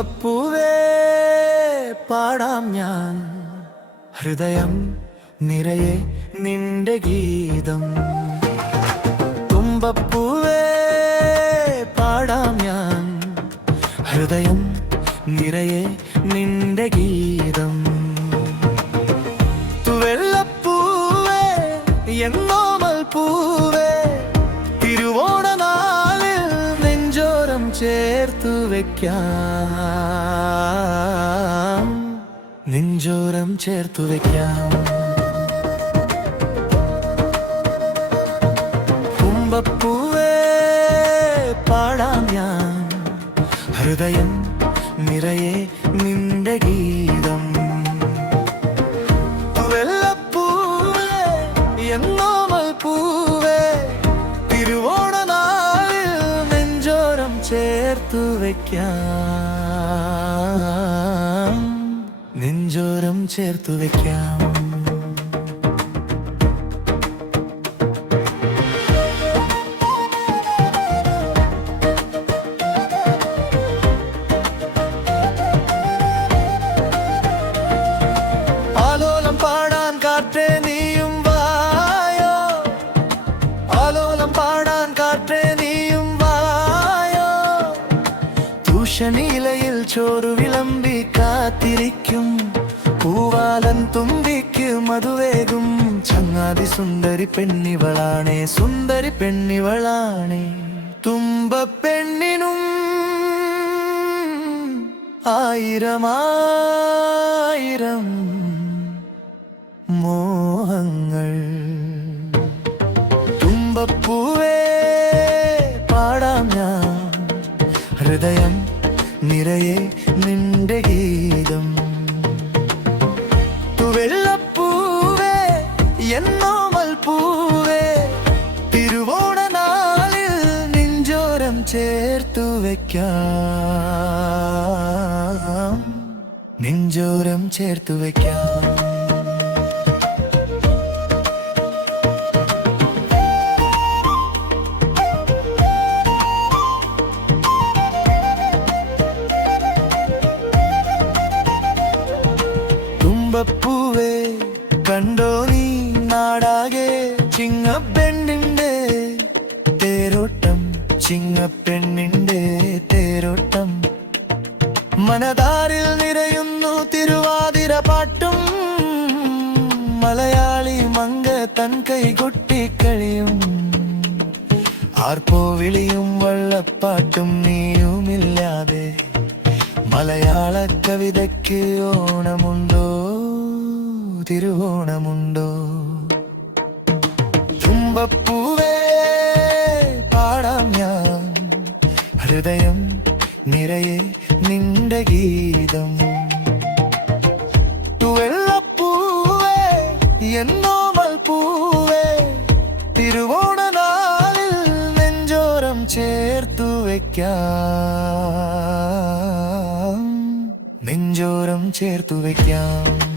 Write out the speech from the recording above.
തുമ്പപ്പൂവേ പാടാം ഞാൻ ഹൃദയം നിറയെ നിന്റെ ഗീതം. തുമ്പപ്പൂവേ പാടാം ഞാൻ ഹൃദയം നിറയെ നിന്റെ ഗീതം. തുവെള്ളപ്പൂവേ എന്നോമൽ പൂവേ തിരുവോണനാളിൽ നെഞ്ചോരം ചേർത്തു വെക്കാം, നെഞ്ചോരം ചേർത്തു വെക്കാം. തുമ്പപ്പൂവേ പാടാം ഞാൻ ഹൃദയം നിറയെ നിന്റെ ഗീതം. തുവെള്ളപ്പൂവേ എന്നോമൽ പൂവേ തിരുവോണനാളിൽ നെഞ്ചോരം ചേർത്തു വെക്കാം, നെഞ്ചോരം ചേർത്തു വെക്കാം. ആലോലം പാടാൻ കാറ്റേ നീയും വായോ, ആലോലം പാടാൻ കാറ്റേ നീയും വായോ. തൂഷണീലയിൽ ചോറ് വിളമ്പി കാത്തിരിക്കും പൂവാലൻ തുമ്പിക്ക് മധുവേകും ചങ്ങാതി സുന്ദരി പെണ്ണിവളാണേ, സുന്ദരി പെണ്ണിവളാണേ. തുമ്പപ്പെണ്ണിനും ആയിരമായിരം മോഹങ്ങൾ. തുമ്പപ്പൂവേ പാടാം ഞാൻ ഹൃദയം നിറയെ നിന്റെ ഗീതം. തുവെള്ളപ്പൂവേ എന്നോമൽ പൂവേ തിരുവോണനാളിൽ നെഞ്ചോരം ചേർത്തു വെക്കാം, നെഞ്ചോരം ചേർത്തു വെക്കാം. തുമ്പപ്പൂവേ കണ്ടോ നീ നാടാകെ ചിങ്ങപ്പെണ്ണിന്റെ തേരോട്ടം, ചിങ്ങപ്പെണ്ണിന്റെ തേരോട്ടം. മനതാരിൽ നിറയുന്നു തിരുവാതിര പാട്ടും, മലയാളി മങ്ക തൻ കൈ കൊട്ടിക്കളിയും. ആർപ്പോ വിളിയും വള്ളപ്പാട്ടും നീയുമില്ലാതെ മലയാള കവിതയ്ക്ക് ഓണമുണ്ടോ, തിരുവോണമുണ്ടോ. തുമ്പപ്പൂവേ പാടാം ഞാൻ ഹൃദയം നിറയെ നിന്റെ ഗീതം. തുവെള്ളപ്പൂവേ എന്നോമൽ പൂവേ തിരുവോണനാളിൽ നെഞ്ചോരം ചേർത്തു വെക്കാം, നെഞ്ചോരം ചേർത്തു വെക്കാം.